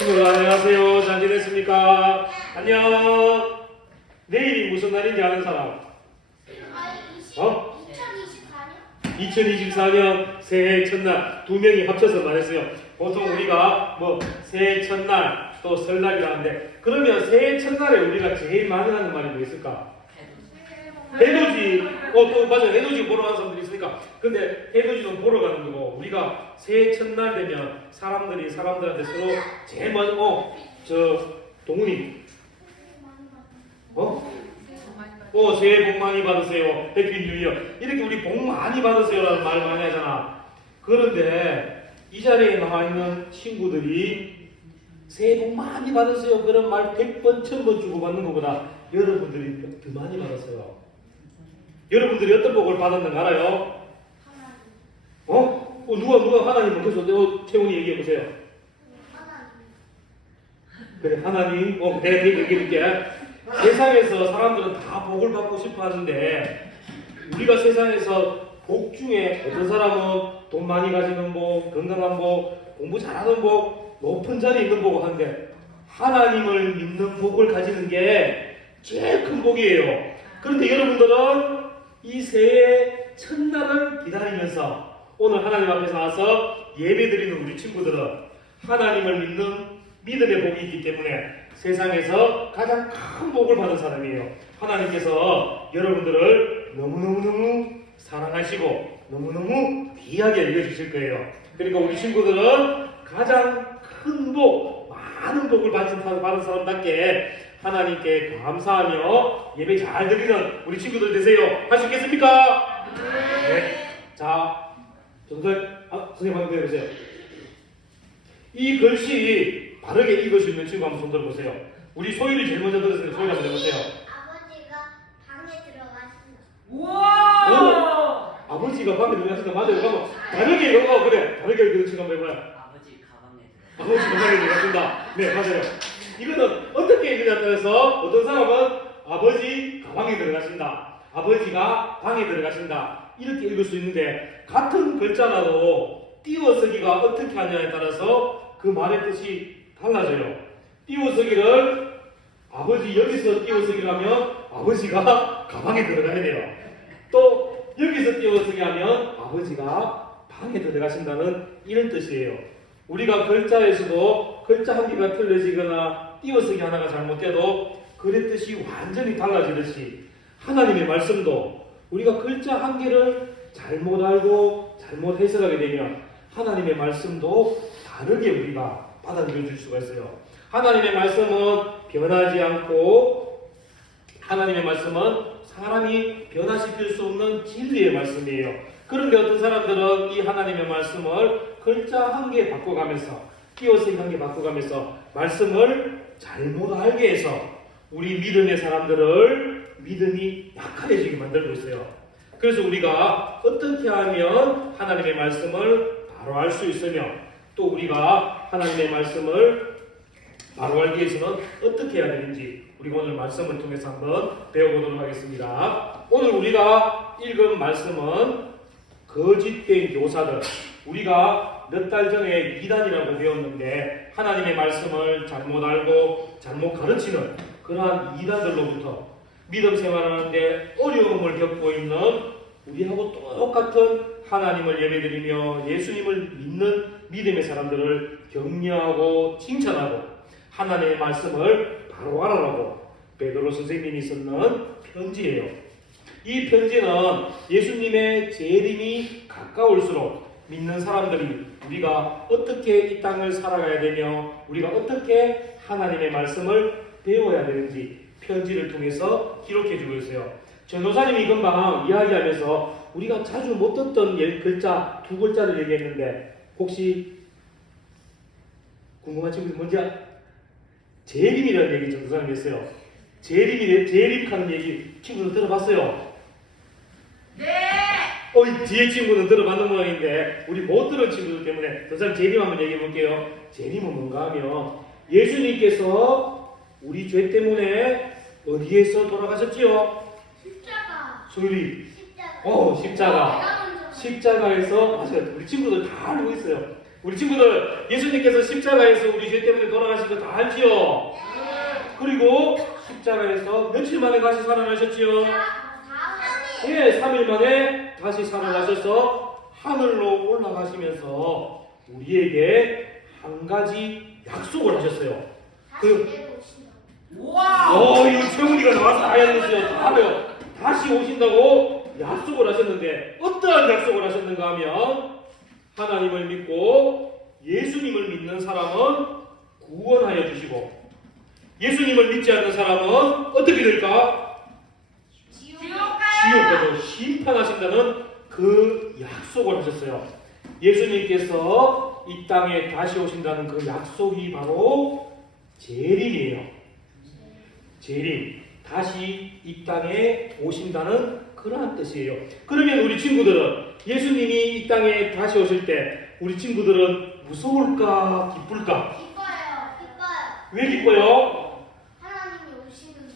친구들 안녕하세요. 잘 지냈습니까? 안녕. 내일이 무슨 날인지 아는 사람? 2024년 새해 첫날 두 명이 합쳐서 말했어요. 보통 우리가 뭐 새해 첫날 또 설날이라 하는데 그러면 새해 첫날에 우리가 제일 많이 하는 말이 뭐 있을까? 해돋이. 또 맞아, 해돋이 보러 가는 사람들이 있으니까. 근데 해돋이는 보러 가는 거고 우리가 새해 첫날 되면 사람들한테 서로 제일 먼저 동훈이 새해 복 많이 받으세요. 해피 뉴 이어. 이렇게 우리 복 많이 받으세요라는 말 많이 하잖아. 그런데 이 자리에 나와 있는 친구들이 새해 복 많이 받으세요 그런 말 100번, 1000번 주고받는 것보다 여러분들이 더 많이 받았어요. 여러분들이 어떤 복을 받았는가 알아요? 누가 하나님 그래서 태훈이 얘기해 보세요. 그래, 하나님. 내가 얘기해줄게. 세상에서 사람들은 다 복을 받고 싶어 하는데 우리가 세상에서 복 중에 어떤 사람은 돈 많이 가지는 복, 건강한 복, 공부 잘하는 복, 높은 자리에 있는 복을 하는데 하나님을 믿는 복을 가지는 게 제일 큰 복이에요. 그런데 여러분들은 이 새해 첫날을 기다리면서 오늘 하나님 앞에 나와서 예배드리는 우리 친구들은 하나님을 믿는 믿음의 복이 있기 때문에 세상에서 가장 큰 복을 받은 사람이에요. 하나님께서 여러분들을 너무너무 사랑하시고 너무너무 귀하게 여겨주실 거예요. 그러니까 우리 친구들은 가장 큰 복, 많은 복을 받은 사람답게 하나님께 감사하며 예배 잘 드리는 우리 친구들 되세요. 할 수 있겠습니까? 네. 자, 선생님 한번 해보세요. 이 글씨 바르게 읽을 수 있는 친구 한번 손 들어보세요. 우리 소율이 제일 먼저 들었으니까 소율 한번 해보세요. 아버지가 방에 들어가신다. 우와! 아버지가 방에 들어가신다. 맞아요. 그럼 다르게 읽어. 그래. 다르게 읽는 친구 한번 해봐요. 아버지 가방에 아버지 가방에 들어가신다. 네, 맞아요. 이거는 어떻게 읽느냐에 따라서 어떤 사람은 아버지 가방에 들어가신다. 아버지가 방에 들어가신다. 이렇게 읽을 수 있는데 같은 글자라도 띄어쓰기가 어떻게 하냐에 따라서 그 말의 뜻이 달라져요. 띄어쓰기를 아버지 여기서 띄어쓰기를 하면 아버지가 가방에 들어가야 돼요. 또 여기서 띄어쓰기 하면 아버지가 방에 들어가신다는 이런 뜻이에요. 우리가 글자에서도 글자 한 개가 틀려지거나 띄어쓰기 하나가 잘못돼도 글의 뜻이 완전히 달라지듯이 하나님의 말씀도 우리가 글자 한 개를 잘못 알고 잘못 해석하게 되면 하나님의 말씀도 다르게 우리가 받아들여 줄 수가 있어요. 하나님의 말씀은 변하지 않고 하나님의 말씀은 사람이 변화시킬 수 없는 진리의 말씀이에요. 그런데 어떤 사람들은 이 하나님의 말씀을 글자 한 개 바꿔가면서 띄어쓰기 한 개 바꿔가면서 말씀을 잘못 알게 해서 우리 믿음의 사람들을 믿음이 약해지게 만들고 있어요. 그래서 우리가 어떻게 하면 하나님의 말씀을 바로 알 수 있으며 또 우리가 하나님의 말씀을 바로 알기 위해서는 어떻게 해야 되는지 우리가 오늘 말씀을 통해서 한번 배워보도록 하겠습니다. 오늘 우리가 읽은 말씀은 거짓된 교사들, 우리가 몇 달 전에 이단이라고 배웠는데 하나님의 말씀을 잘못 알고 잘못 가르치는 그러한 이단들로부터 믿음 생활하는데 어려움을 겪고 있는 우리하고 똑같은 하나님을 예배드리며 예수님을 믿는 믿음의 사람들을 격려하고 칭찬하고 하나님의 말씀을 바로 알아라고 베드로 선생님이 썼는 편지예요. 이 편지는 예수님의 재림이 가까울수록 믿는 사람들이 우리가 어떻게 이 땅을 살아가야 되며 우리가 어떻게 하나님의 말씀을 배워야 되는지 편지를 통해서 기록해주고 있어요. 전도사님이 금방 이야기하면서 우리가 자주 못 듣던 글자 두 글자를 얘기했는데 혹시 궁금한 친구들 뭔지 재림이라는 얘기 전도사님이 했어요. 재림하는 얘기 친구들 들어봤어요? 네! 이 뒤에 친구는 들어봤는 모양인데 우리 못 들은 친구들 때문에 전도사님 재림 한번 얘기해 볼게요. 재림은 뭔가 하면 예수님께서 우리 죄 때문에 어디에서 돌아가셨지요? 십자가. 소율이 십자가. 십자가에서 맞아요. 우리 친구들 다 알고 있어요. 우리 친구들 예수님께서 십자가에서 우리 죄 때문에 돌아가신 거 다 알지요? 그리고 십자가에서 며칠 만에 다시 살아나셨지요? 예, 3일 만에 다시 살아나셔서 하늘로 올라가시면서 우리에게 한 가지 약속을 하셨어요. 우와. 이거 최훈이가 나와서 다 해야겠어요. 다 알아요. 다시 오신다고 약속을 하셨는데 어떠한 약속을 하셨는가 하면 하나님을 믿고 예수님을 믿는 사람은 구원하여 주시고 예수님을 믿지 않는 사람은 어떻게 될까? 지옥가로 심판하신다는 그 약속을 하셨어요. 예수님께서 이 땅에 다시 오신다는 그 약속이 바로 재림이에요. 재림, 다시 이 땅에 오신다는 그러한 뜻이에요. 그러면 우리 친구들은 예수님이 이 땅에 다시 오실 때 우리 친구들은 무서울까 기쁠까? 기뻐요. 왜 기뻐요? 하나님이 오시는데.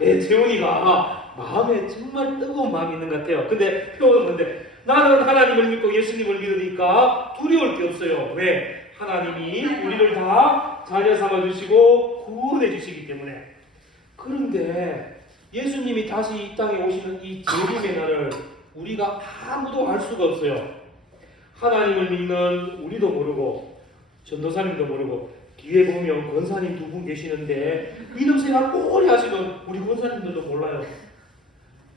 네, 재훈이가 마음에 정말 뜨거운 마음이 있는 것 같아요. 근데 표현은 뭔데? 나는 하나님을 믿고 예수님을 믿으니까 두려울 게 없어요. 왜? 하나님이 우리를 다 자녀 삼아 주시고 구원해 주시기 때문에. 그런데 예수님이 다시 이 땅에 오시는 이 재림의 날을 우리가 아무도 알 수가 없어요. 하나님을 믿는 우리도 모르고 전도사님도 모르고 뒤에 보면 권사님 두 분 계시는데 믿음 생활 오래 하시는 우리 권사님들도 몰라요.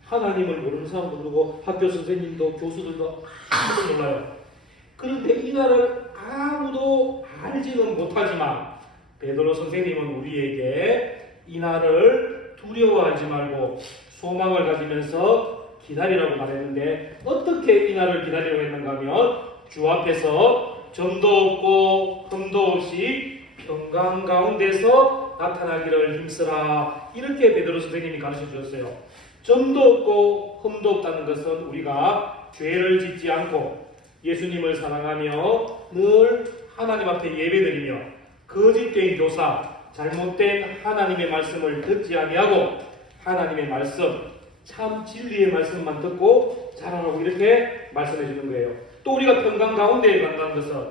하나님을 모르는 사람도 모르고 학교 선생님도 교수들도 아무도 몰라요. 그런데 이 날을 아무도 알지는 못하지만 베드로 선생님은 우리에게 이 날을 두려워하지 말고 소망을 가지면서 기다리라고 말했는데 어떻게 이 날을 기다리라고 했는가 하면 주 앞에서 점도 없고 흠도 없이 평강 가운데서 나타나기를 힘쓰라 이렇게 베드로 선생님이 가르쳐 주셨어요. 점도 없고 흠도 없다는 것은 우리가 죄를 짓지 않고 예수님을 사랑하며 늘 하나님 앞에 예배드리며 거짓된 교사, 잘못된 하나님의 말씀을 듣지 아니하고 하나님의 말씀, 참 진리의 말씀만 듣고 자라라고 이렇게 말씀해 주는 거예요. 또 우리가 평강 가운데에 간다는 것은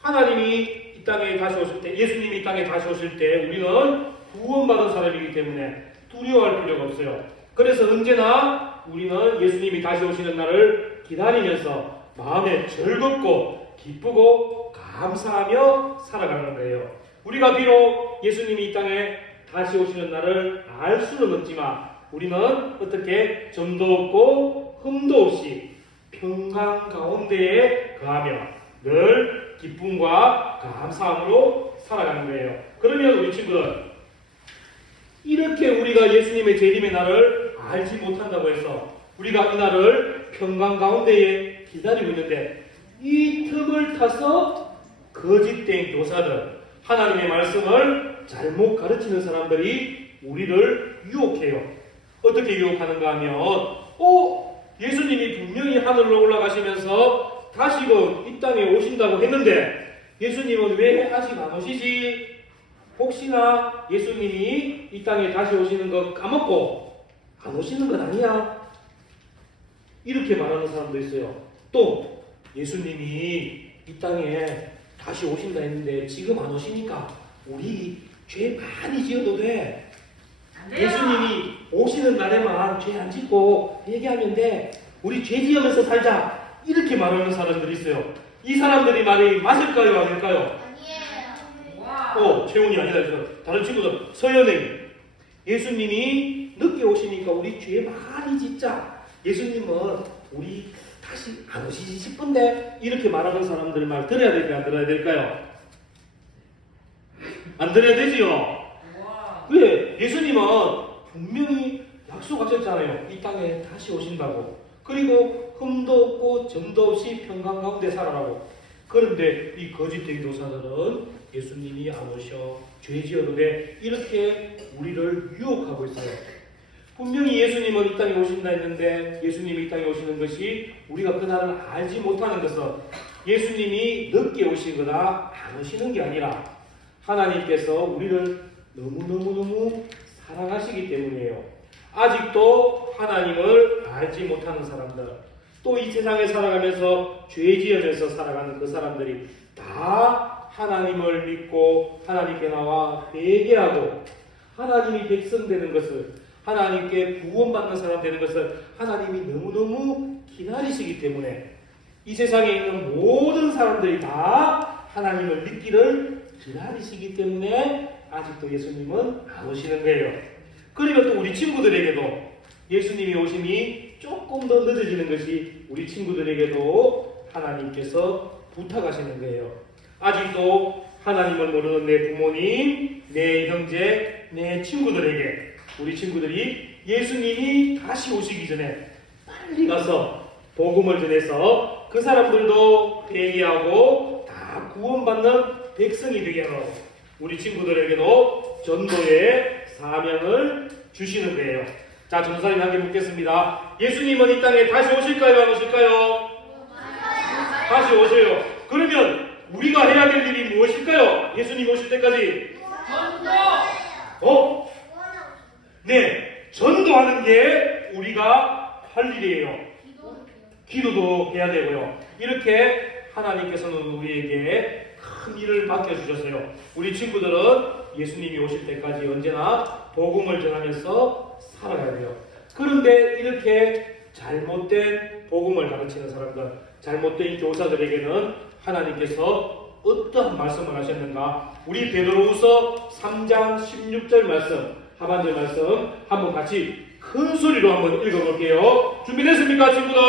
하나님이 이 땅에 다시 오실 때, 예수님이 이 땅에 다시 오실 때 우리는 구원받은 사람이기 때문에 두려워할 필요가 없어요. 그래서 언제나 우리는 예수님이 다시 오시는 날을 기다리면서 마음에 즐겁고 기쁘고 감사하며 살아가는 거예요. 우리가 비록 예수님이 이 땅에 다시 오시는 날을 알 수는 없지만 우리는 어떻게 점도 없고 흠도 없이 평강 가운데에 거하며 늘 기쁨과 감사함으로 살아가는 거예요. 그러면 우리 친구들 이렇게 우리가 예수님의 재림의 날을 알지 못한다고 해서 우리가 이 날을 평강 가운데에 기다리고 있는데 이 틈을 타서 거짓된 교사들, 하나님의 말씀을 잘못 가르치는 사람들이 우리를 유혹해요. 어떻게 유혹하는가 하면 예수님이 분명히 하늘로 올라가시면서 다시금 이 땅에 오신다고 했는데 예수님은 왜 아직 안 오시지? 혹시나 예수님이 이 땅에 다시 오시는 거 까먹고 안 오시는 건 아니야? 이렇게 말하는 사람도 있어요. 또 예수님이 이 땅에 다시 오신다 했는데 지금 안 오시니까 우리 죄 많이 지어도 돼. 예수님이 오시는 날에만 죄 안 짓고 얘기하면 돼. 우리 죄 지으면서 살자. 이렇게 말하는 사람들이 있어요. 이 사람들이 말이 맞을까요? 아닐까요? 아니에요. 최훈이 아니다. 다른 친구들, 서연이 예수님이 늦게 오시니까 우리 죄 많이 짓자. 예수님은 우리 다시 안 오시지 싶은데 이렇게 말하는 사람들 말 들어야 될까요? 안 들어야 될까요? 안 들어야 되지요? 왜? 예수님은 분명히 약속하셨잖아요. 이 땅에 다시 오신다고. 그리고 흠도 없고 점도 없이 평강 가운데 살아라고. 그런데 이 거짓된 교사들은 예수님이 안 오셔, 죄 지어도 돼, 이렇게 우리를 유혹하고 있어요. 분명히 예수님은 이 땅에 오신다 했는데 예수님이 이 땅에 오시는 것이 우리가 그날을 알지 못하는 것은 예수님이 늦게 오시거나 안 오시는 게 아니라 하나님께서 우리를 너무너무너무 사랑하시기 때문이에요. 아직도 하나님을 알지 못하는 사람들, 또 이 세상에 살아가면서 죄 지으면서 살아가는 그 사람들이 다 하나님을 믿고 하나님께 나와 회개하고 하나님이 백성 되는 것을, 하나님께 구원받는 사람 되는 것을 하나님이 너무너무 기다리시기 때문에 이 세상에 있는 모든 사람들이 다 하나님을 믿기를 기다리시기 때문에 아직도 예수님은 안 오시는 거예요. 그리고 또 우리 친구들에게도 예수님이 오심이 조금 더 늦어지는 것이 우리 친구들에게도 하나님께서 부탁하시는 거예요. 아직도 하나님을 모르는 내 부모님, 내 형제, 내 친구들에게, 우리 친구들이 예수님이 다시 오시기 전에 빨리 가서 복음을 전해서 그 사람들도 회개하고 다 구원받는 백성이 되게 하고 우리 친구들에게도 전도의 사명을 주시는 거예요. 자, 전사님 함께 묻겠습니다. 예수님은 이 땅에 다시 오실까요? 안 오실까요? 다시 오세요. 그러면 우리가 해야 될 일이 무엇일까요? 예수님 오실 때까지 네, 전도하는 게 우리가 할 일이에요. 기도도 해야 되고요. 이렇게 하나님께서는 우리에게 큰 일을 맡겨주셨어요. 우리 친구들은 예수님이 오실 때까지 언제나 복음을 전하면서 살아가야 돼요. 그런데 이렇게 잘못된 복음을 가르치는 사람들, 잘못된 교사들에게는 하나님께서 어떠한 말씀을 하셨는가? 우리 베드로후서 3장 16절 말씀, 하반절 말씀 한번 같이 큰 소리로 한번 읽어볼게요. 준비됐습니까, 친구들?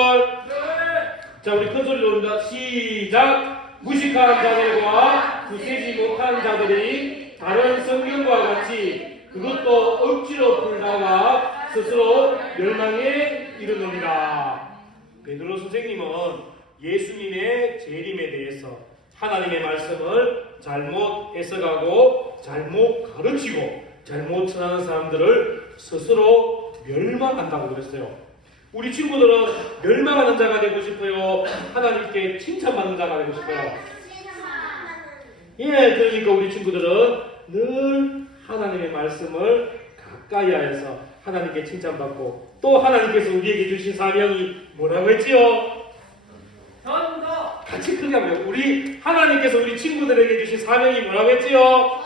네. 자, 우리 큰 소리로 합니다. 시작! 무식한 자들과 구세지 못한 자들이 다른 성경과 같이 그것도 억지로 풀다가 스스로 멸망에 이르느니라. 베드로 선생님은 예수님의 재림에 대해서 하나님의 말씀을 잘못 해석하고 잘못 가르치고 잘못 전하는 사람들을 스스로 멸망한다고 그랬어요. 우리 친구들은 멸망하는 자가 되고 싶어요? 하나님께 칭찬받는 자가 되고 싶어요? 예, 그러니까 우리 친구들은 늘 하나님의 말씀을 가까이 하여서 하나님께 칭찬받고 또 하나님께서 우리에게 주신 사명이 뭐라고 했지요? 전도. 같이 크게 하면 우리 하나님께서 우리 친구들에게 주신 사명이 뭐라고 했지요?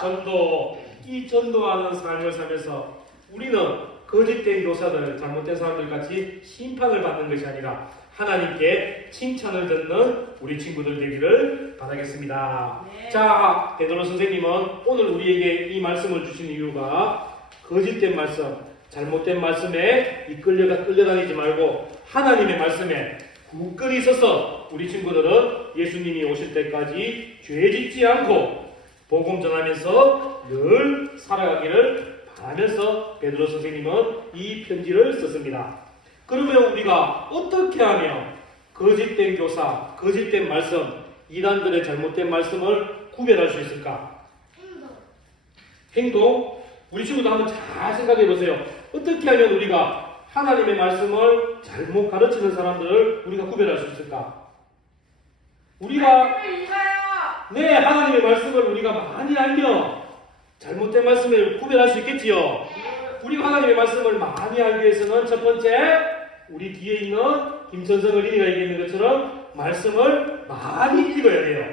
전도. 이 전도하는 삶을 살면서 우리는 거짓된 교사들, 잘못된 사람들 같이 심판을 받는 것이 아니라 하나님께 칭찬을 듣는 우리 친구들 되기를 바라겠습니다. 네. 자, 베드로 선생님은 오늘 우리에게 이 말씀을 주신 이유가 거짓된 말씀, 잘못된 말씀에 끌려다니지 말고 하나님의 말씀에 굳건히 서서 우리 친구들은 예수님이 오실 때까지 죄 짓지 않고 복음 전하면서 늘 살아가기를 바라면서 베드로 선생님은 이 편지를 썼습니다. 그러면 우리가 어떻게 하면 거짓된 교사, 거짓된 말씀, 이단들의 잘못된 말씀을 구별할 수 있을까? 행동? 우리 친구도 한번 잘 생각해 보세요. 어떻게 하면 우리가 하나님의 말씀을 잘못 가르치는 사람들을 우리가 구별할 수 있을까? 우리가 네, 하나님의 말씀을 우리가 많이 알면 잘못된 말씀을 구별할 수 있겠지요. 우리가 하나님의 말씀을 많이 알기 위해서는 첫 번째, 우리 뒤에 있는 김선성 어린이가 얘기했는 것처럼 말씀을 많이 읽어야 돼요.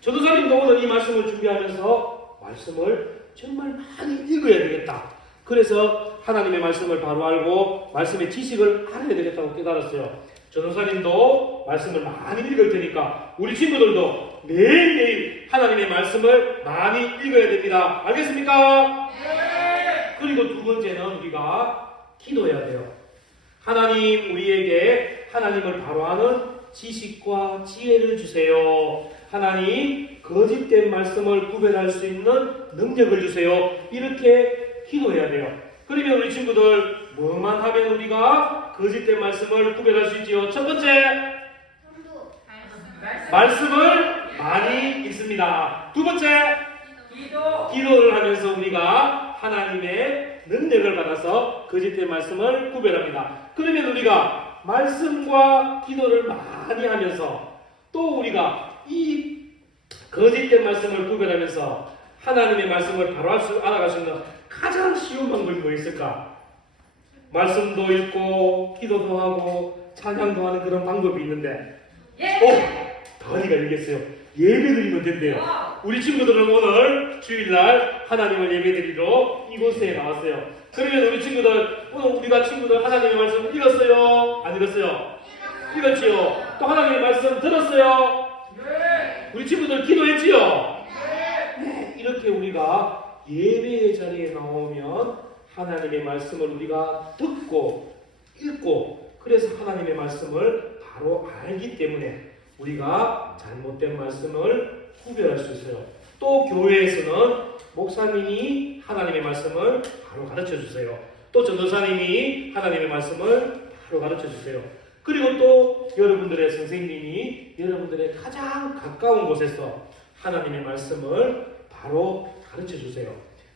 전도사님도 오늘 이 말씀을 준비하면서 말씀을 정말 많이 읽어야 되겠다. 그래서 하나님의 말씀을 바로 알고 말씀의 지식을 알아야 되겠다고 깨달았어요. 전도사님도 말씀을 많이 읽을 테니까 우리 친구들도 매일매일 하나님의 말씀을 많이 읽어야 됩니다. 알겠습니까? 네. 그리고 두 번째는 우리가 기도해야 돼요. 하나님, 우리에게 하나님을 바로 아는 지식과 지혜를 주세요. 하나님, 거짓된 말씀을 구별할 수 있는 능력을 주세요. 이렇게 기도해야 돼요. 그러면 우리 친구들 뭐만 하면 우리가 거짓된 말씀을 구별할 수 있지요? 첫 번째, 말씀을 많이 읽습니다. 두 번째, 기도를 하면서 우리가 하나님의 능력을 받아서 거짓된 말씀을 구별합니다. 그러면 우리가 말씀과 기도를 많이 하면서 또 우리가 이 거짓된 말씀을 구별하면서 하나님의 말씀을 바로 알아갈 수 있는 가장 쉬운 방법이 뭐 있을까? 말씀도 읽고 기도도 하고 찬양도 하는 그런 방법이 있는데 예. 다리가 얘기했어요. 예배드리면 된대요. 우리 친구들은 오늘 주일날 하나님을 예배드리러 이곳에 나왔어요. 그러면 우리 친구들 오늘 우리가 친구들 하나님의 말씀 읽었어요? 안 읽었어요? 읽었지요? 또 하나님의 말씀 들었어요? 우리 친구들 기도했지요? 네. 이렇게 우리가 예배의 자리에 나오면 하나님의 말씀을 우리가 듣고 읽고 그래서 하나님의 말씀을 바로 알기 때문에 우리가 잘못된 말씀을 구별할 수 있어요. 또 교회에서는 목사님이 하나님의 말씀을 바로 가르쳐 주세요. 또 전도사님이 하나님의 말씀을 바로 가르쳐 주세요. 그리고 또 여러분들의 선생님이 여러분들의 가장 가까운 곳에서 하나님의 말씀을 바로 가르쳐 주세요.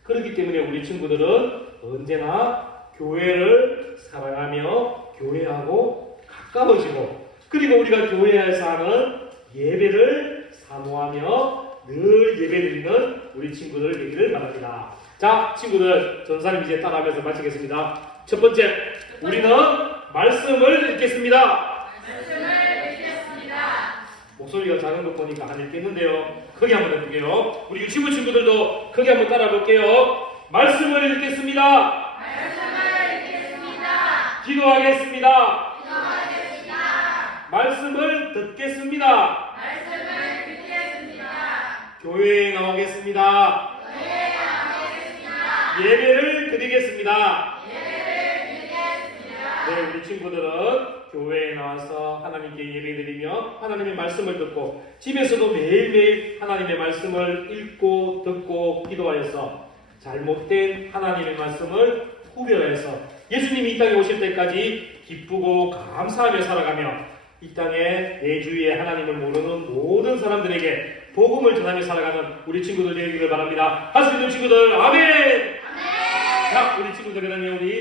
그렇기 때문에 우리 친구들은 언제나 교회를 사랑하며 교회하고 가까워지고 그리고 우리가 교회에서 하는 예배를 사모하며 늘 예배드리는 우리 친구들 되기를 바랍니다. 자, 친구들 전사님 이제 따라하면서 마치겠습니다. 첫 번째, 우리는 말씀을 읽겠습니다. 목소리가 작은 것 보니까 안 읽겠는데요. 크게 한번 해볼게요. 우리 유치부 친구들도 크게 한번 따라 볼게요. 말씀을 읽겠습니다. 기도하겠습니다. 말씀을 듣겠습니다. 교회에 나오겠습니다. 예배를 드리겠습니다. 네, 우리 친구들은 교회에 나와서 하나님께 예배드리며 하나님의 말씀을 듣고 집에서도 매일매일 하나님의 말씀을 읽고 듣고 기도하여서 잘못된 하나님의 말씀을 구별해서 예수님이 이 땅에 오실 때까지 기쁘고 감사하며 살아가며 이 땅에 내 주위에 하나님을 모르는 모든 사람들에게 복음을 전하며 살아가는 우리 친구들 되기를 바랍니다. 할 수 있는 친구들 아멘. 자, 우리 친구들 그다음에 우리